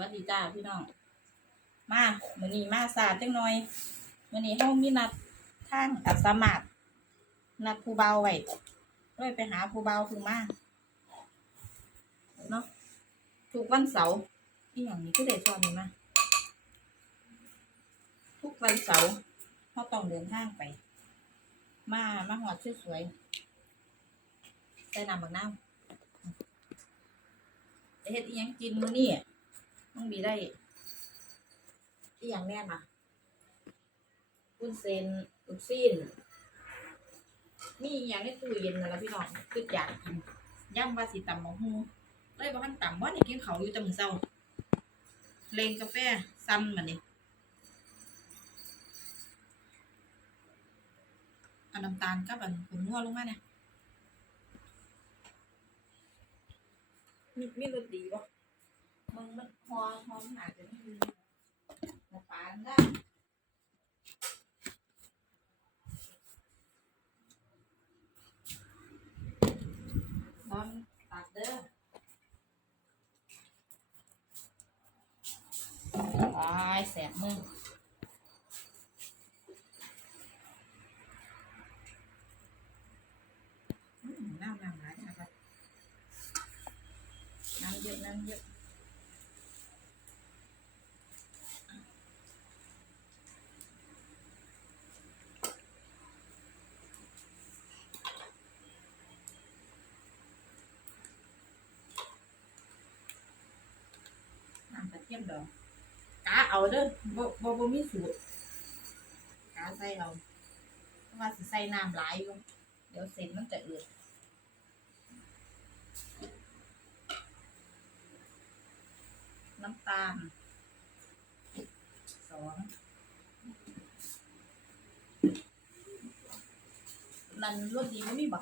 วัสดีจ้าพี่น้อง มามื้อนี้มาสาดจังหน่อยมื้อนี้เฮามีนัดทางอัสสมาดนัดผู้เบาไว้เลยไปหาผู้เบาคือมาเนาะทุกวันเสาร์อีหยังนี้ก็ได้ชอบนี่มาทุกวันเสาร์เฮาต้องเดินทางไป มามาหอดสวยๆใส่น้ำบักน้ำเฮ็ดอีหยังกินมื้อนี้ ต้องมีได้อีอย่างแน่นะวุ้นเซนลูกซีนมีอย่างในตู้เย็นนะล่ะพี่น้องคืออยากกินย่ำว่าสิตำมะฮูเลยบ่ทันตำว่านี่กินเขาอยู่ต่มื้อเช้าเลงกาแฟซ้ำมานี่อาน้ำตาลกับอันผงนัวลงมาเนี่ยมีมีรสดีบ่มึงมัน ได้นอนตัดเด้อตายแสบมืออืมน้ำน้ำไหลนะครับน้ำเยอะน้ำเยอะ น้ำกระเทียมดองกา เอาเด้อบ่บ่บ่มีสูตรกาใส่เอาเพราะว่าสิใส่น้ำหลายอยู่เดี๋ยวเสร็จมันจะเอือดน้ำตาลสองนั่นรสดีบ่มีบ่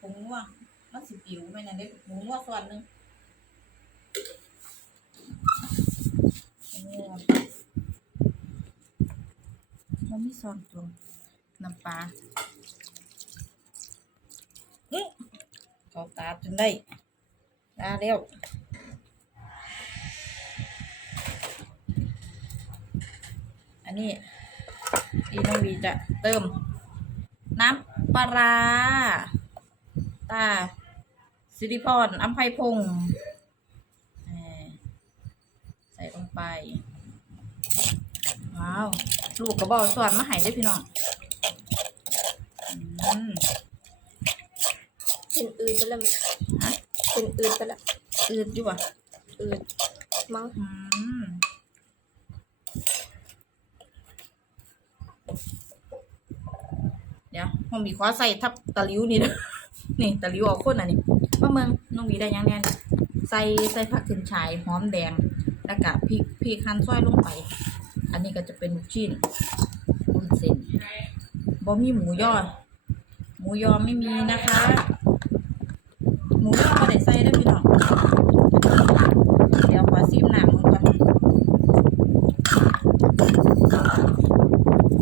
ผงนัวมันสิปิวไปนั่นเด้ผงนัวส่วนหนึง มันมีซอนตรงน้ำปลาอื้อเขาตาจนได้ตาเร็วอันนี้อีน้องวีจะเติม น้ำปลาตาสิริพรอัมไพพงศ์ ส่ลงไป ว้าว ลูกกระบอกสอนมาให้ได้อพี่น้องอืมเป็นอืดไปแล้วฮะเป็นอืดไปแล้วอืดอยู่อะอืดมั้งอืมเดี๋ยวผมมีขอใส่ทับตะหลิวนี่เด้อนี่ตะหลิวออกคนอะนี่ว่าเมืองน้องวีได้ยังแน่นใส่ใส่ผักขึ้นฉายหอมแดง แล้วก็พริกพริกหั่นซอยลงไป อันนี้ก็จะเป็นลูกชิ้นวุ้นเส้นบ่มีหมูยอหมูยอไม่มีนะคะ หมูยอก็ได้ใส่ได้พี่น้องเดี๋ยวขอซิมหนังมันก่อน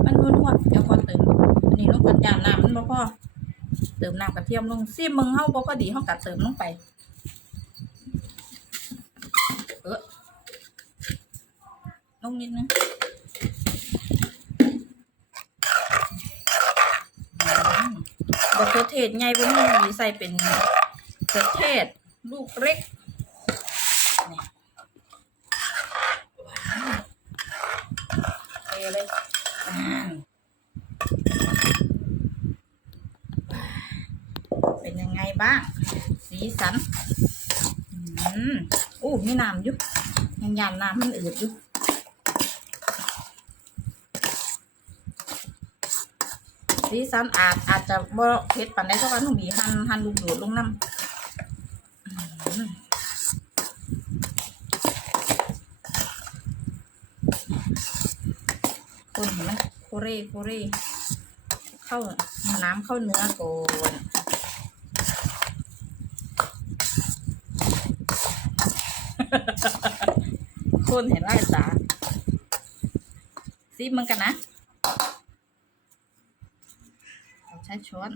มันนวดๆเดี๋ยวขอเติมอันนี้ลงกระจานน้ำมันบ่พอเติมน้ำกระเทียมลงซิมมึงเฮาบ่พอดีเฮากัดเติมลงไปเออ ลงนิดนึงอืมบะเขือเทศไงบ่มีใส่เป็นเขือเทศ ลูกเล็กเทเลยอ่าเป็นยังไงบ้าง สีสัน อืมอู้มีน้ำอยู่ยังยานน้ำมันอืดอยู่ สีสันอาจอาจจะบ่เผ็ดปานใดเพราะว่าหนูมีหั่นหั่นลูกโดดลงน้ำคนเห็นไหมโคเร่โคเร่เข้าน้ำเข้าเนื้อก่อนคนเห็นไรตาซีบมันกันนะเอา ใช้ช้อน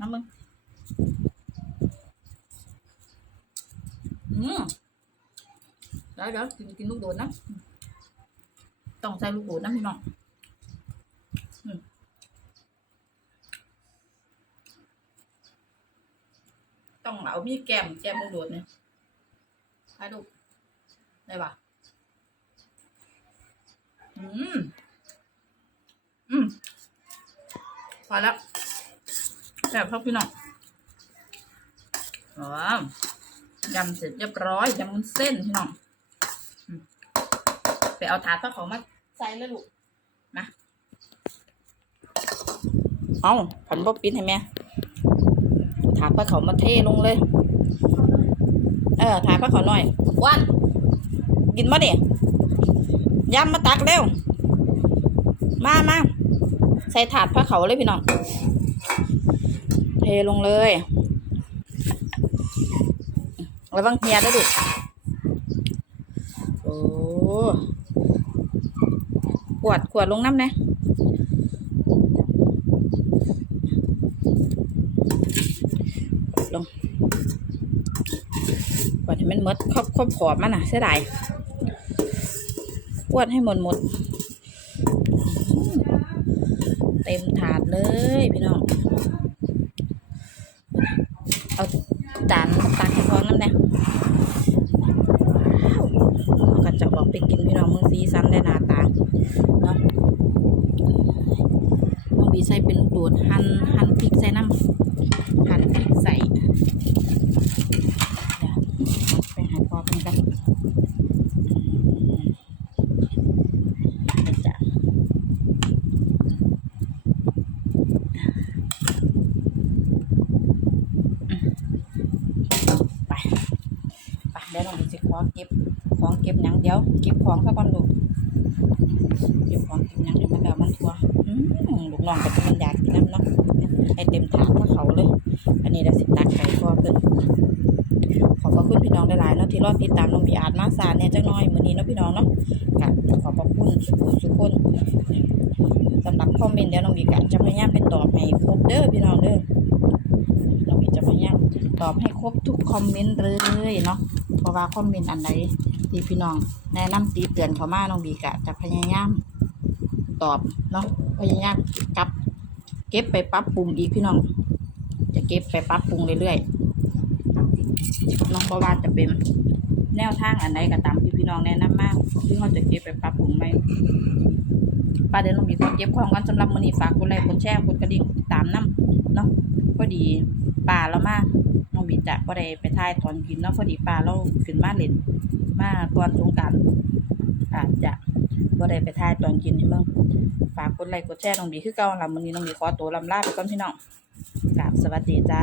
น้ำมึงอืมเดี๋ยวเดี๋ยวกินกินลูกโดดนะต้องใส่ลูกโดดนะพี่น้องอืมต้องเอามีแก้มแก้มลูกโดดเนี่ยใช่ลูกได้ปะอืม อืมพ อแล้วแซ่บครับพี่น้องอ๋อยำเสร็จเรียบร้อยยำมุ้นเส้นพี่น้องอืมไปเอาถาดพระเขามาใส่เลยลูกมาเอาผันบกปินให้แม่ถาดพระเขามาเทลงเลย เออถาดพระเขาหน่อยอ้วันกินมาเนี่ยยำมาตักเร็ว มามา ใส่ถาดพระเขาเลยพี่น้อง เทลงเลยระวังเฮียด้วยดิโอ้ขวดขวดลงน้ำนะลงขวดให้มันหมดครอบครอบขอบมันน่ะเสียดายขวดให้หมดหมด เต็มถาด เลยพี่น้องเอาจานมาตักให้พร้อมน้ำแน่เอากระจะบอกไปกินพี่น้องมือซีซันได้หนาตาเนาะต้องบีใส่เป็นลูกโดดหั่นหั่นพริกใส่น้ำหั่นพริกใส่เดี๋ยวไปหาพ่อกันกันเดี๋ยวจะ ไปไปเดี๋ยว เราจะขอเก็บของเก็บหยังเดี๋ยวเก็บของซะก่อนลูกเก็บของเก็บหยังให้มันแล้วมันทัวอืมลูกน้องก็จะมันอยากกินน้ำเนาะให้เต็มถาดถ้าเขาเลย อันนี้เดี๋ยวสิตักไก่พ่อเพิ่นขอบพระคุณพี่น้องหลายๆเนาะที่รอดติดตามน้องบีอาร์ตมาสารเนี่ยจังน้อยมื้อนี้เนาะพี่น้องเนาะกขอบพระคุณทุกคนสำหรับคอมเมนต์เดี๋ยวน้องบีกะจะพยายามไปตอบให้ครบเด้อพี่น้องเด้อน้องบีจะพยายามตอบให้ครบทุกคอมเมนต์เลยเนาะ เพราะว่าคอมเมนต์อันใดที่พี่น้องแนะนำตีเตือนเขามาน้องบีกะจะพยายามตอบเนาะพยายามกลับ เก็บไปปรับปรุงอีกพี่น้อง จะเก็บไปปรับปรุงเรื่อยๆน้องเพราะว่าจะเป็นแนวทางอันใดก็ตามที่พี่น้องแนะนำมากที่เขาจะเก็บไปปรับปรุงไหมป้าเดินลงบีขอเก็บของกันสำหรับมื้อนี้ฝากกดไลค์กดแชร์กดกระดิ่งตามน้ำเนาะพอดีป่าเรามาน้ องบินจะก็ได้ไปถ่ายตอนกินเนาะพอดีป่าเราขึ้นมาเล่นมาก่อนสงการอาจจะก็ได้ไปถ่ายตอนกินให้เมืองฝากกดไลค์กดแชร์น้องบีคือเก่าล่ะมื้อนี้น้องบีขอตัวลำลาไปก่อนพี่น้องกราบสวัสดีจ้า